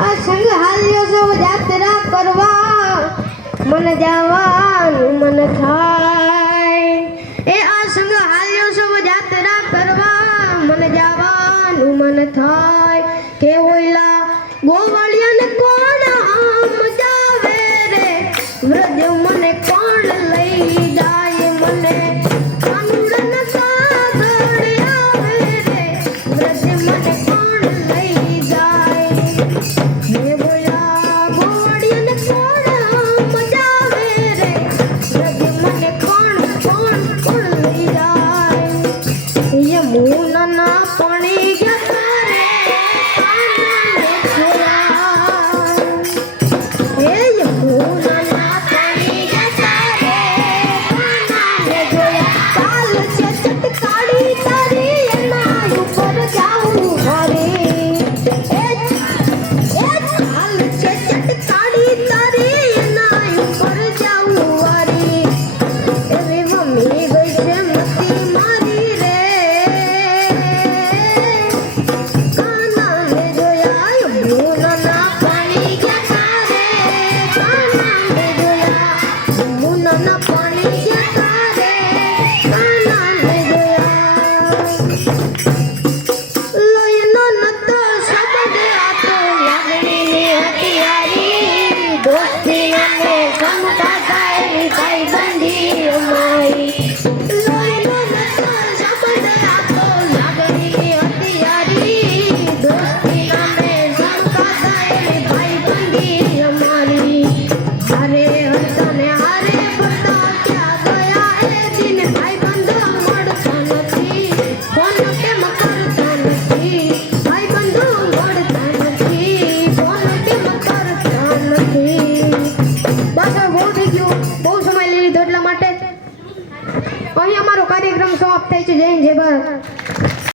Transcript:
આ સંગ હાલ્યો છો જાત્રા કરવા મન જવાનું મન થાય એ આ સંગ હાલ્યો છો જાત્રા કરવા મન જવાનું મન થાય કે ઓઈલા ગોવાળિયાને કોણ આમ જાવે રે વ્રજ મને કોણ લઈ જાય મને કાનુડન સાગર આવે રે વ્રજ મને કોણ લઈ જાય હે બોલા ગોવાળિયાને કોણ આમ જાવે રે વ્રજ મને કોણ લઈ જાય યમુના પાણી ગયા રે કાનાને છોરા હે યમુના પાણી ગયા રે કાનાને જોયા ચાલ છે ચટકાડી તારી એના ઉપર જાઉં હરી એ ચાલ છે ચટકાડી તારી એના ઉપર જાઉં હરી એવી મમ્મી ગઈ છે મતી મારી રે કાનાને જોયા યમુના પાણી ગયા રે કાનાને જોયા યમુના પાણી ગયા રે કાનાને જોયા લોહીનો નતો શબ્દ આતો લાગણીની હથિયારી દોસ્તી અને સમતા થાય ભાઈબંધી અમારી લોહીનો નતો શબ્દ આતો લાગણીની હથિયારી દોસ્તી અને સમતા થાય ભાઈબંધી અમારી હારે હતા ને હારે બધા ક્યાં ગયા એ દિન ભાઈબંધો મળતા નથી ફોન કેમ કરતા નથી ભાઈબંધો મળતા નથી ફોન કેમ કરતા નથી બસ હવે બહુ થઈ ગયું બહુ સમય લઈ લીધો એટલા માટે જ અહીં અમારો કાર્યક્રમ સમાપ્ત થાય છે જય હિન્દ જય ભારત